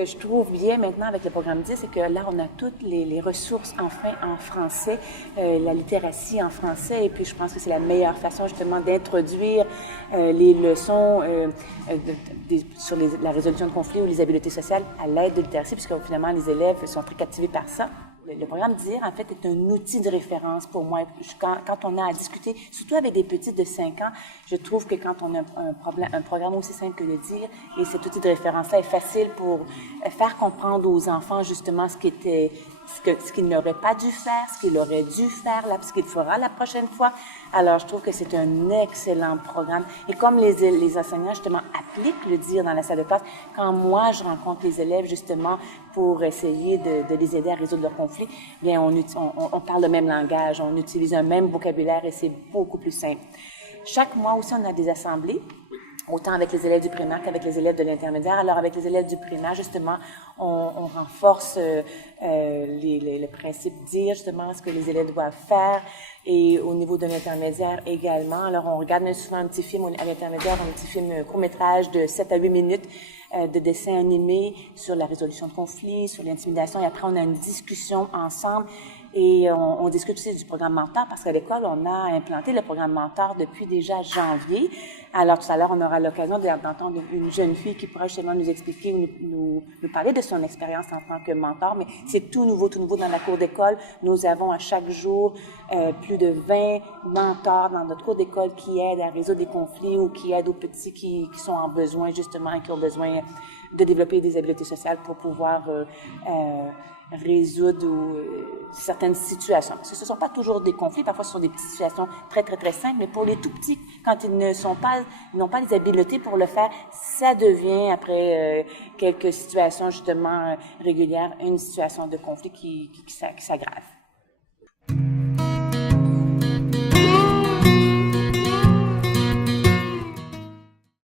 que je trouve bien maintenant avec le programme 10, c'est que là, on a toutes les ressources enfin en français, la littératie en français, et puis je pense que c'est la meilleure façon justement d'introduire les leçons sur la résolution de conflits ou les habiletés sociales à l'aide de littératie, puisque finalement les élèves sont très captivés par ça. Le programme DIR, en fait, est un outil de référence pour moi. Quand on a à discuter, surtout avec des petits de 5 ans, je trouve que quand on a un programme aussi simple que le DIR, et cet outil de référence-là est facile pour faire comprendre aux enfants justement ce qu'il n'aurait pas dû faire, ce qu'il aurait dû faire, là, ce qu'il fera la prochaine fois. Alors, je trouve que c'est un excellent programme. Et comme les enseignants, justement, appliquent le DIR dans la salle de classe, quand moi, je rencontre les élèves, justement, pour essayer de les aider à résoudre leurs conflits, bien, on parle le même langage, on utilise un même vocabulaire et c'est beaucoup plus simple. Chaque mois aussi, on a des assemblées, autant avec les élèves du primaire qu'avec les élèves de l'intermédiaire. Alors, avec les élèves du primaire, justement, on renforce le principe DIR, justement, ce que les élèves doivent faire. Et au niveau de l'intermédiaire également. Alors, on regarde souvent un petit film à l'intermédiaire, un petit film court-métrage de 7 à 8 minutes de dessin animé sur la résolution de conflits, sur l'intimidation. Et après, on a une discussion ensemble. Et on discute aussi du programme Mentor parce qu'à l'école, on a implanté le programme Mentor depuis déjà janvier. Alors, tout à l'heure, on aura l'occasion d'entendre une jeune fille qui pourra justement nous expliquer, nous parler de son expérience en tant que mentor. Mais c'est tout nouveau dans la cour d'école. Nous avons à chaque jour plus de 20 mentors dans notre cour d'école qui aident à résoudre des conflits ou qui aident aux petits qui sont en besoin, justement, et qui ont besoin de développer des habiletés sociales pour pouvoir résoudre certaines situations. Parce que ce ne sont pas toujours des conflits, parfois ce sont des petites situations très, très, très simples, mais pour les tout petits, quand ils n'ont pas les habiletés pour le faire, ça devient, après quelques situations justement régulières, une situation de conflit qui s'aggrave.